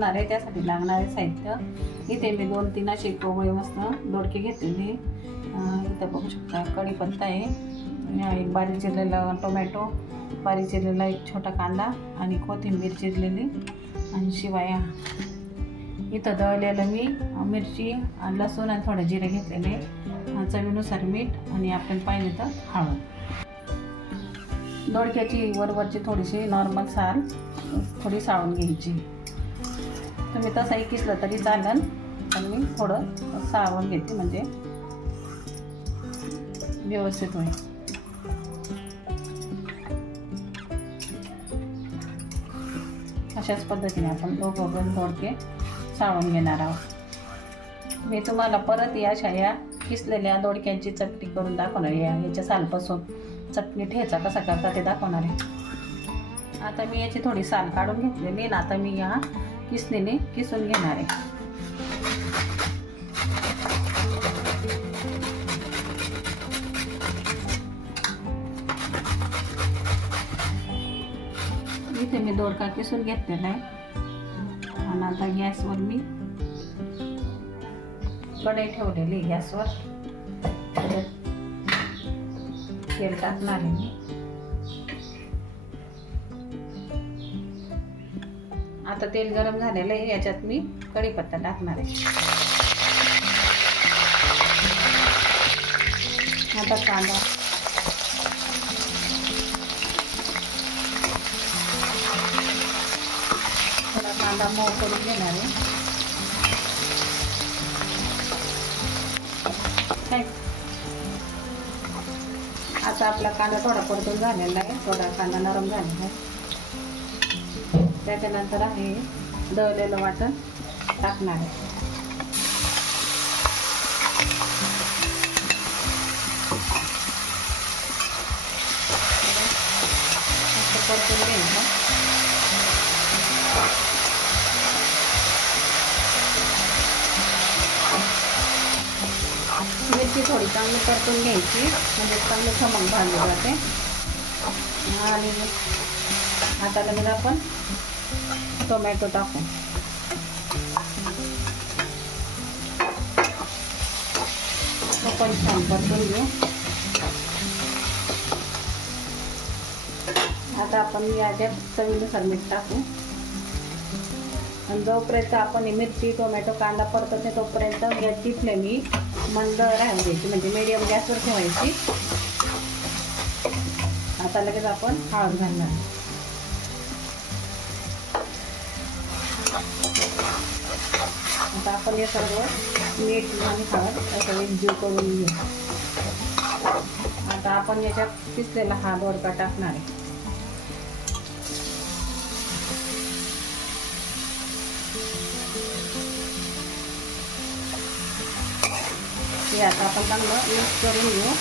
बनवणार आहे त्यासाठी लागणारे साहित्य इथे मी 2-3 असे कोवळे मस्त दोडके घेतलेले. इथं बघू शकता कढीपत्ता आहे, एक बारीक चिरलेला टोमॅटो, बारीक चिरलेला एक छोटा कांदा आणि कोथिंबीर चिरलेली आणि शिवाय इथं दळलेलं मी मिरची आणि लसूण आणि थोडं जिरे घेतलेले, चवीनुसार मीठ आणि आपण पाहिजे तर हळद. दोडक्याची वरवरची थोडीशी नॉर्मल साल थोडी साळून घ्यायची. तुम्ही तसंही किसलं तरी चालेल, पण मी थोडं साळून घेते म्हणजे व्यवस्थित होईल. अशाच पद्धतीने आपण दोघं दोडके साळून घेणार आहोत. मी तुम्हाला परत या किसलेल्या दोडक्यांची चटणी करून दाखवणार आहे. याच्या सालपासून चटणी ठेचा कसा करता ते दाखवणार आहे. आता मी याची थोडी साल काढून घेतलेली आणि आता मी या किसणीने किसून घेणार आहे. इथे मी दोडका किसून घेतलेला आहे आणि आता गॅसवर मी कढई ठेवलेली. गॅसवर तेल टाकणार आहे मी. आता तेल गरम झालेलं आहे, याच्यात मी कढीपत्ता टाकणार आहे. आता कांदा, थोडा कांदा मऊ करून घेणार आहे. आता आपला कांदा थोडा परतून झालेला आहे, थोडा कांदा नरम झालेला आहे. त्याच्यानंतर आहे दळलेलं वाटण टाकणार आहे. परतून घ्यायचं. मिरची थोडी चांगली परतून घ्यायची म्हणजे चांगली खमंग भाजली जाते. आणि आता लगेच आपण टोमॅटो टाकू. तो पण छान परतून घेऊ. आता आपण याच्यात चवीनुसार मीठ टाकू आणि जोपर्यंत आपण मिरची टोमॅटो कांदा परतते तोपर्यंत गॅसची फ्लेम ही मंद राहू द्यायची म्हणजे मीडियम गॅसवर ठेवायची. आता लगेच आपण हळद घालणार. आता आपण हे सर्व मीठ आणि हळद असं एकजीव करून घेऊ. आता आपण याच्यात किसलेला हा दोडका टाकणार आहे. हे आता आपण चांगलं मिक्स करून घेऊ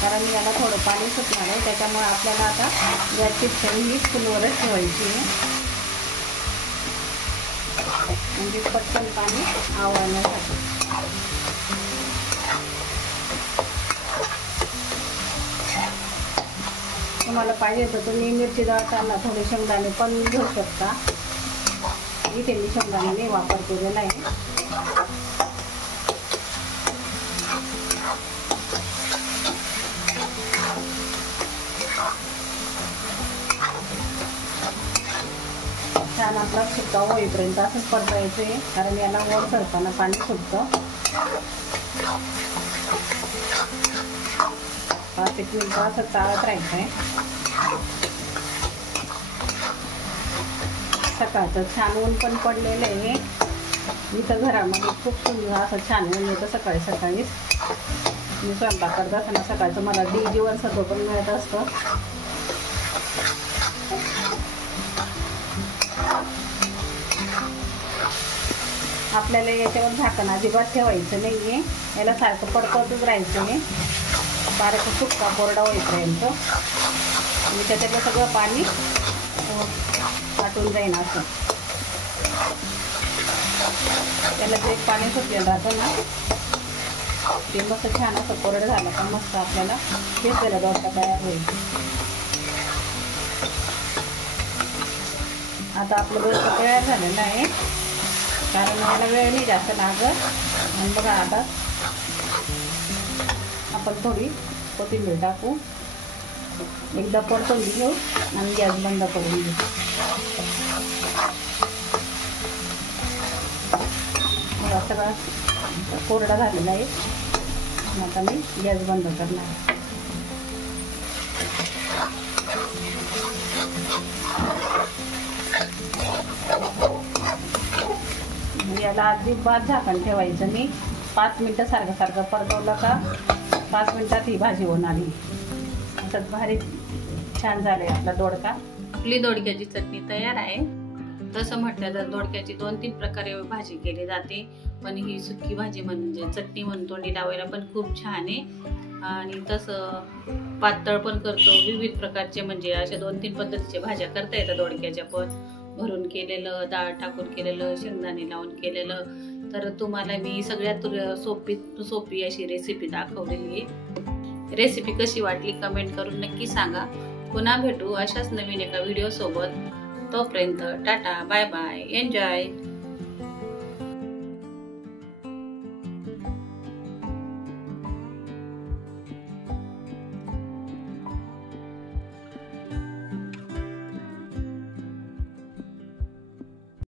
कारण याला थोडं पाणी सुटणार आहे. त्याच्यामुळे आपल्याला आता गॅसची फ्लेम ही फुलवरच ठेवायची आहे म्हणजे पटकन पाणी आवळण्यासाठी. तुम्हाला पाहिजे तर तुम्ही मिरची दळताना थोडे शेंगदाणे पण घेऊ शकता. इथे मी शेंगदाणे वापर केलेला आहे. छान आपला सुक्का होईपर्यंत असंच परतायचं आहे कारण याला वर सरताना पाणी सुटतं. 5-1 मिनिट असं चाळत राहायचं आहे. सकाळचं छान ऊन पण पडलेलं आहे. इथं घरामध्ये खूप सुंदर असं छान ऊन येतं सकाळी सकाळीच. मी स्वयंपाक करत असताना सकाळचं मला जीवनसत्व पण मिळत असतं. आपल्याला याच्यावर झाकण अजिबात ठेवायचं नाही आहे. याला सारखं परततच राहायचं आहे बारीक सुक्का कोरडा होईपर्यंत. आणि त्याच्यातलं सगळं पाणी आटून जाईल असं. त्याला जे पाणी सुटलेलं राहतं ना ते मस्त छान असं कोरडं झालं का मस्त आपल्याला घेतलेला दोडका तयार होईल. आता आपलं दोडकं तयार झालेलं आहे, कारण याला वेळ नाही जास्त लागत. आणि बघा आता आपण थोडी कोथिंबीर टाकू, एकदा परतून घेऊ आणि गॅस बंद करून घेऊ. बघा सगळा कोरडा झालेला आहे. आता मी गॅस बंद करणार. याला अजिबात झाकण ठेवायचं नाही. 5 मिनटं सारखं परतवलं का 5 मिनटात ही भाजी होणार आहे. असंच भारी छान झालंय आपला दोडका. आपली दोडक्याची चटणी तयार आहे. तसं म्हटलं तर दोडक्याची 2-3 प्रकारे भाजी केली जाते, पण ही सुकी भाजी म्हणजे चटणी म्हणून तोंडी लावायला पण खूप छान आहे. आणि तसं पातळ पण करतो. विविध प्रकारचे म्हणजे अशा 2-3 पद्धतीच्या भाज्या करता येतात दोडक्याच्या पण. भरून केलेलं, डाळ टाकून केलेलं, शेंगदाणे लावून केलेलं. तर तुम्हाला मी सगळ्यात सोपी अशी रेसिपी दाखवलेली आहे. रेसिपी कशी वाटली कमेंट करून नक्की सांगा. पुन्हा भेटू अशाच नवीन एका व्हिडिओ सोबत. तोपर्यंत टाटा, बाय बाय, एन्जॉय.